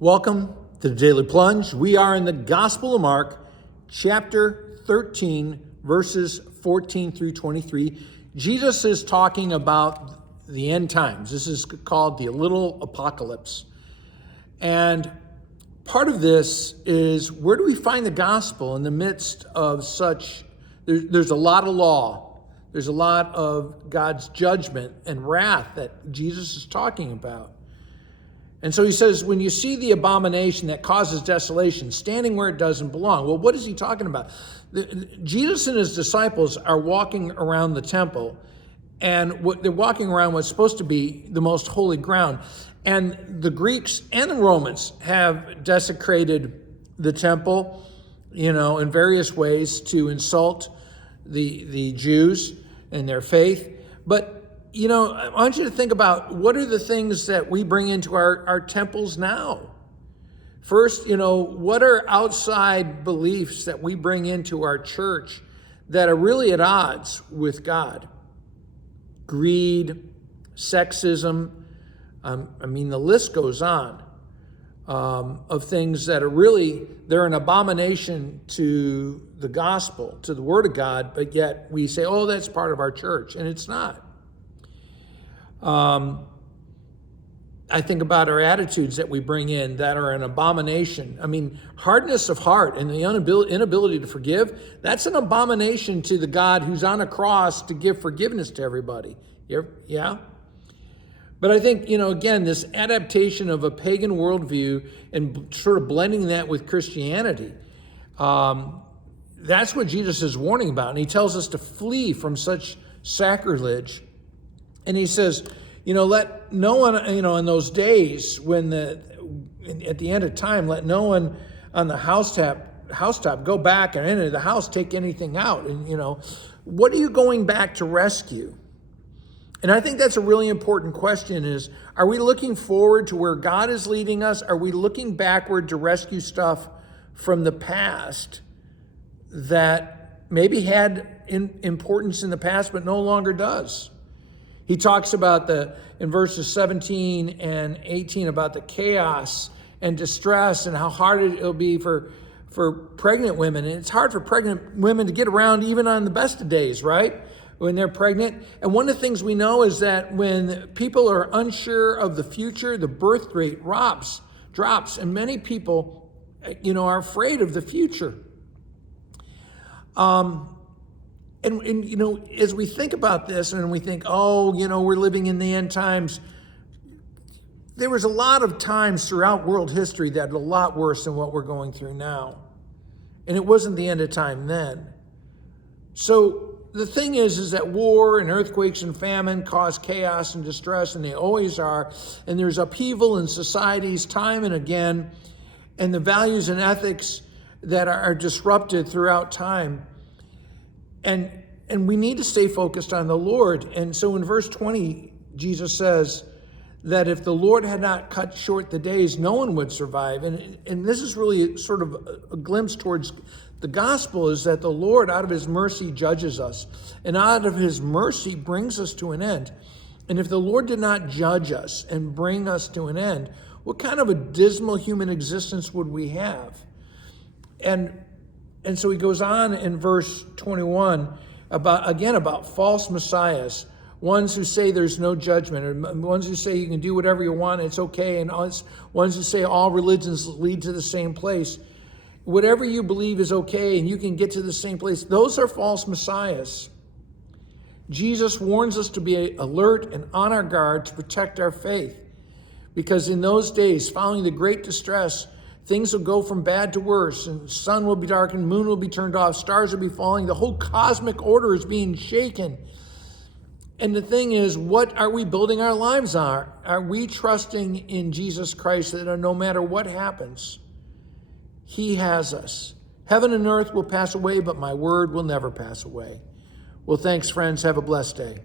Welcome to the Daily Plunge. We are in the Gospel of Mark, chapter 13, verses 14 through 23. Jesus is talking about the end times. This is called the little apocalypse. And part of this is, where do we find the gospel in the midst of such, there's a lot of law. There's a lot of God's judgment and wrath that Jesus is talking about. And so he says, when you see the abomination that causes desolation standing where it doesn't belong. Well, what is he talking about? Jesus and his disciples are walking around the temple, and they're walking around what's supposed to be the most holy ground. And the Greeks and the Romans have desecrated the temple, in various ways to insult the Jews and their faith. But I want you to think about, what are the things that we bring into our temples now? First, what are outside beliefs that we bring into our church that are really at odds with God? Greed, sexism, the list goes on, of things that are really, they're an abomination to the gospel, to the word of God, but yet we say, oh, that's part of our church, and it's not. I think about our attitudes that we bring in that are an abomination. Hardness of heart and the inability to forgive, that's an abomination to the God who's on a cross to give forgiveness to everybody. Yeah? But I think, again, this adaptation of a pagan worldview and sort of blending that with Christianity, that's what Jesus is warning about. And he tells us to flee from such sacrilege. And he says, let no one, in those days when at the end of time, let no one on the housetop go back and enter the house, take anything out. And, what are you going back to rescue? And I think that's a really important question is, are we looking forward to where God is leading us? Are we looking backward to rescue stuff from the past that maybe had importance in the past, but no longer does? He talks about in verses 17 and 18 about the chaos and distress and how hard it'll be for pregnant women. And it's hard for pregnant women to get around even on the best of days, right? When they're pregnant. And one of the things we know is that when people are unsure of the future, the birth rate drops. And many people, are afraid of the future. And as we think about this and we think, we're living in the end times, there was a lot of times throughout world history that are a lot worse than what we're going through now. And it wasn't the end of time then. So the thing is that war and earthquakes and famine cause chaos and distress, and they always are. And there's upheaval in societies time and again, and the values and ethics that are disrupted throughout time. And we need to stay focused on the Lord. And so in verse 20, Jesus says that if the Lord had not cut short the days, no one would survive. And this is really sort of a glimpse towards the gospel, is that the Lord, out of his mercy, judges us. And out of his mercy brings us to an end. And if the Lord did not judge us and bring us to an end, what kind of a dismal human existence would we have? And so he goes on in verse 21 about false messiahs, ones who say there's no judgment, or ones who say you can do whatever you want, it's okay, and ones who say all religions lead to the same place. Whatever you believe is okay, and you can get to the same place. Those are false messiahs. Jesus warns us to be alert and on our guard to protect our faith, because in those days, following the great distress, things will go from bad to worse, and sun will be darkened, moon will be turned off, stars will be falling. The whole cosmic order is being shaken. And the thing is, what are we building our lives on? Are we trusting in Jesus Christ that no matter what happens, he has us? Heaven and earth will pass away, but my word will never pass away. Well, thanks, friends. Have a blessed day.